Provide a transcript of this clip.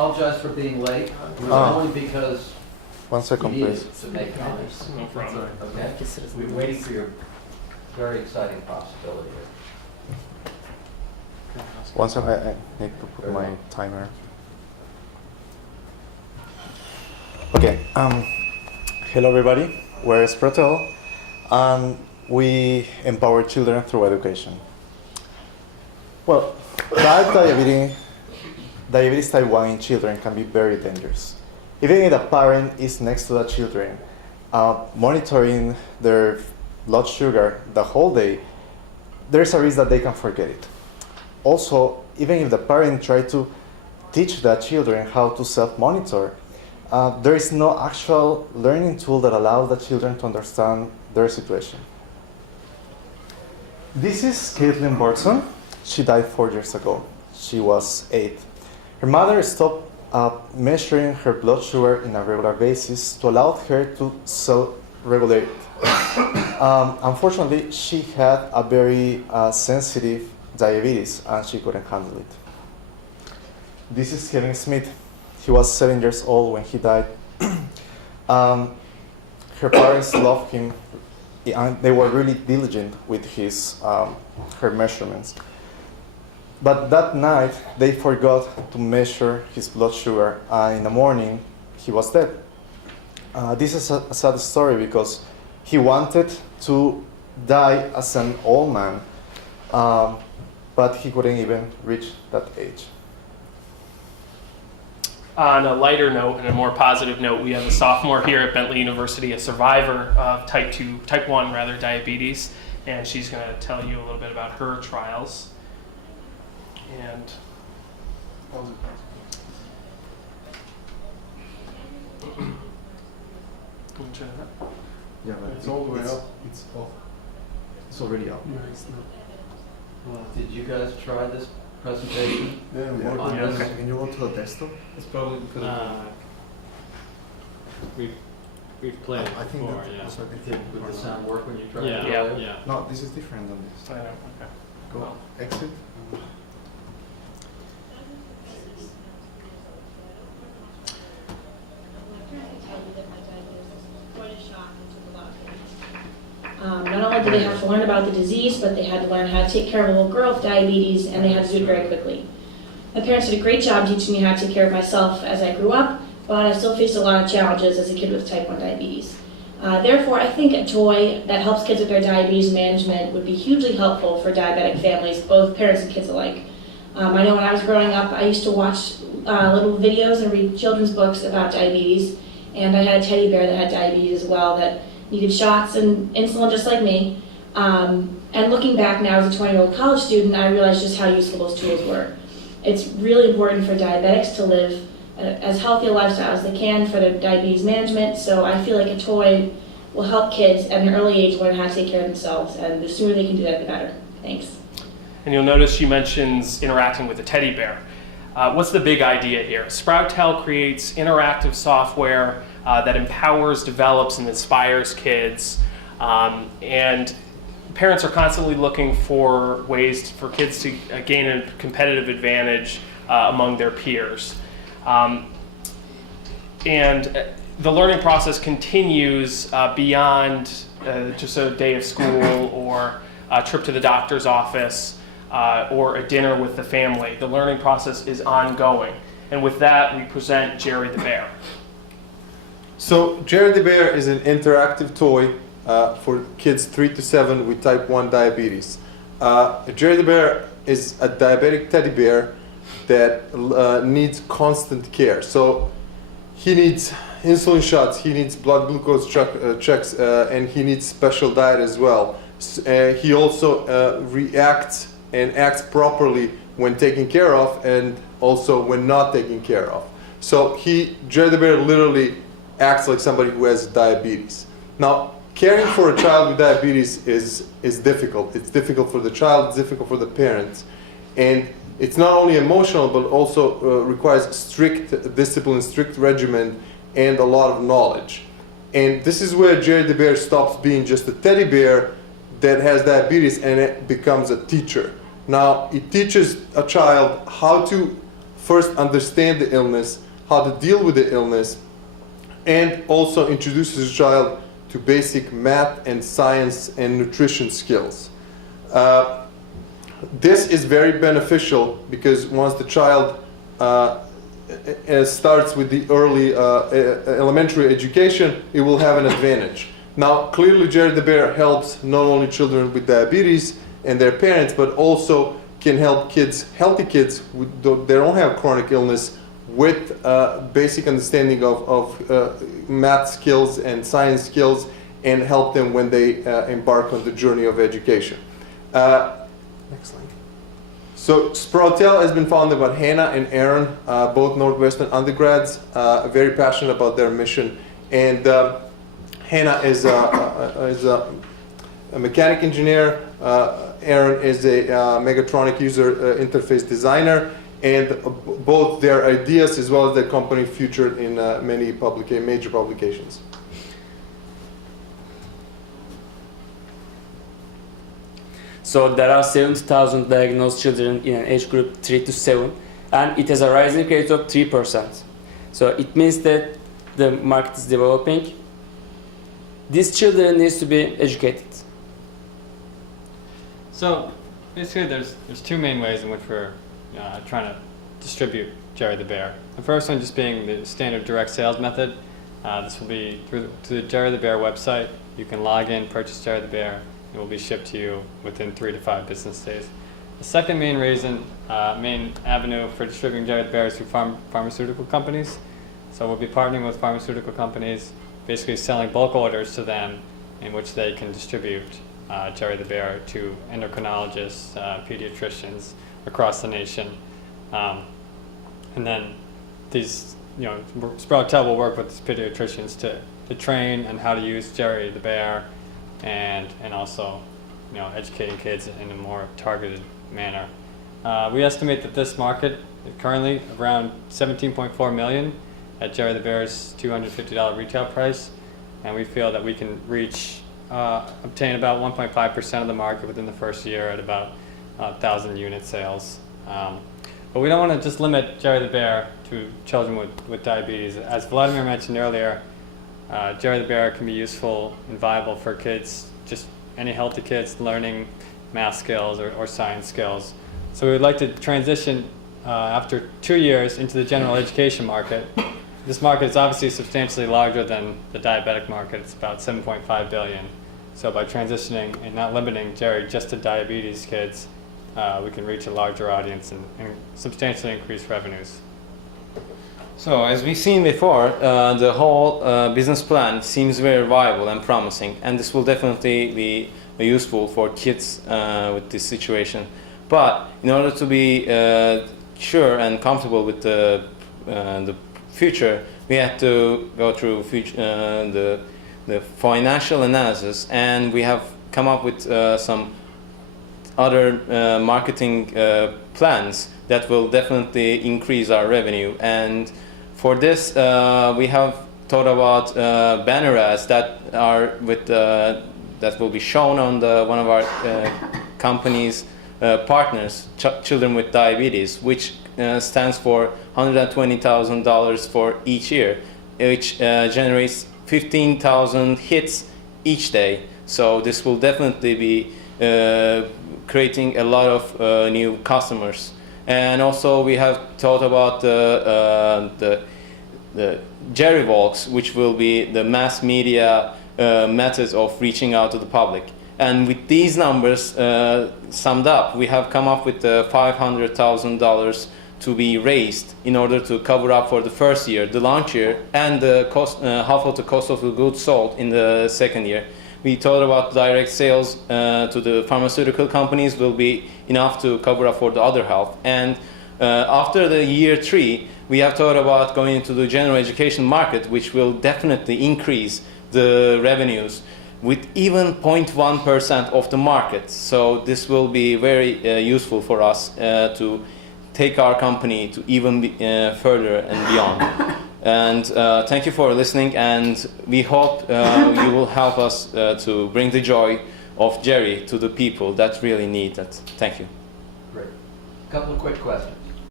apologize for being late. It was only because 1 second, we please. needed to make comments. No problem. Okay? We're waiting for your very exciting possibility here. 1 second, I need to put my timer. Okay. Hello, everybody. We're Sprotel, and we empower children through education. Well, diabetes type 1 in children can be very dangerous. Even if the parent is next to the children, monitoring their blood sugar the whole day, there's a risk that they can forget it. Also, even if the parent tries to teach the children how to self-monitor, there is no actual learning tool that allows the children to understand their situation. This is Caitlin Burton. She died 4 years ago. She was 8. Her mother stopped measuring her blood sugar on a regular basis to allow her to self-regulate. Unfortunately, she had a very sensitive diabetes and she couldn't handle it. This is Kevin Smith. He was 7 years old when he died. Her parents loved him and they were really diligent with her measurements. But that night, they forgot to measure his blood sugar, and in the morning, he was dead. This is a sad story because he wanted to die as an old man, but he couldn't even reach that age. On a lighter note and a more positive note, we have a sophomore here at Bentley University, a survivor of type 1 diabetes, and she's going to tell you a little bit about her trials. And Yeah, but It's all the way up. It's off. It's already up. No, it's not. Well, did you guys try this presentation? Yeah, Yeah. working Yeah, on okay. it. Can you go to the desktop? It's probably because We've played it I think before, that yeah. was a Did different. the sound work when you tried Yeah, it? Yeah. yeah. No, this is different than this. I know, okay. Go exit. Not only did they have to learn about the disease, but they had to learn how to take care of a little girl with diabetes, and they had to do it very quickly. My parents did a great job teaching me how to take care of myself as I grew up, but I still faced a lot of challenges as a kid with type 1 diabetes. Therefore, I think a toy that helps kids with their diabetes management would be hugely helpful for diabetic families, both parents and kids alike. I know when I was growing up, I used to watch little videos and read children's books about diabetes, and I had a teddy bear that had diabetes as well that needed shots and insulin just like me. And looking back now as a 20-year-old college student, I realized just how useful those tools were. It's really important for diabetics to live as healthy a lifestyle as they can for their diabetes management, so I feel like a toy will help kids at an early age learn how to take care of themselves, and the sooner they can do that, the better. Thanks. And you'll notice she mentions interacting with a teddy bear. What's the big idea here? Sproutel creates interactive software that empowers, develops, and inspires kids. And parents are constantly looking for ways for kids to gain a competitive advantage among their peers. And the learning process continues beyond just a day of school or a trip to the doctor's office or a dinner with the family. The learning process is ongoing. And with that, we present Jerry the Bear. So Jerry the Bear is an interactive toy for kids 3 to 7 with type 1 diabetes. Jerry the Bear is a diabetic teddy bear that needs constant care. So he needs insulin shots, he needs blood glucose checks, and he needs special diet as well. He also reacts and acts properly when taken care of and also when not taken care of. So Jerry the Bear literally acts like somebody who has diabetes. Now, caring for a child with diabetes is difficult. It's difficult for the child, it's difficult for the parents. And it's not only emotional, but also requires strict discipline, strict regimen, and a lot of knowledge. And this is where Jerry the Bear stops being just a teddy bear that has diabetes and it becomes a teacher. Now, it teaches a child how to first understand the illness, how to deal with the illness, and also introduces the child to basic math and science and nutrition skills. This is very beneficial because once the child starts with the early elementary education, it will have an advantage. Now, clearly, Jerry the Bear helps not only children with diabetes and their parents, but also can help kids, healthy kids, they don't have chronic illness, with basic understanding of math skills and science skills, and help them when they embark on the journey of education. Next slide. So Sproutel has been founded by Hannah and Aaron, both Northwestern undergrads, very passionate about their mission. And Hannah is a mechanic engineer. Aaron is a Megatronic user interface designer. And both their ideas as well as their company featured in many major publications. So there are 70,000 diagnosed children in an age group 3 to 7, and it has a rising rate of 3%. So it means that the market is developing. These children need to be educated. So basically there's two main ways in which we're trying to distribute Jerry the Bear. The first one just being the standard direct sales method. This will be through the Jerry the Bear website. You can log in, purchase Jerry the Bear. It will be shipped to you within 3 to 5 business days. The second main avenue for distributing Jerry the Bear is through pharmaceutical companies. So we'll be partnering with pharmaceutical companies, basically selling bulk orders to them in which they can distribute Jerry the Bear to endocrinologists, pediatricians across the nation. And then these, Sproutel will work with these pediatricians to train on how to use Jerry the Bear and also, educating kids in a more targeted manner. We estimate that this market is currently around $17.4 million at Jerry the Bear's $250 retail price, and we feel that we can obtain about 1.5% of the market within the first year at about 1,000 unit sales. But we don't want to just limit Jerry the Bear to children with diabetes. As Vladimir mentioned earlier, Jerry the Bear can be useful and viable for kids, just any healthy kids learning math skills or science skills. So we would like to transition after 2 years into the general education market. This market is obviously substantially larger than the diabetic market. It's about $7.5 billion. So by transitioning and not limiting Jerry just to diabetes kids, we can reach a larger audience and substantially increase revenues. So, as we've seen before, the whole business plan seems very viable and promising, and this will definitely be useful for kids with this situation. But in order to be sure and comfortable with the future, we have to go through the financial analysis, and we have come up with some other marketing plans that will definitely increase our revenue. And for this, we have thought about banner ads that are that will be shown on one of our company's partners, Children with Diabetes, which stands for $120,000 for each year, which generates 15,000 hits each day. So this will definitely be creating a lot of new customers. And also we have thought about the Jerry Walks, which will be the mass media methods of reaching out to the public. And with these numbers summed up, we have come up with $500,000 to be raised in order to cover up for the first year, the launch year, and the cost, half of the cost of the goods sold in the second year. We thought about direct sales to the pharmaceutical companies will be enough to cover up for the other half. And after the year 3, we have thought about going into the general education market, which will definitely increase the revenues with even 0.1% of the market. So this will be very useful for us to take our company to even further and beyond. And thank you for listening, and we hope you will help us to bring the joy of Jerry to the people that really need it. Thank you. Great. Couple of quick questions.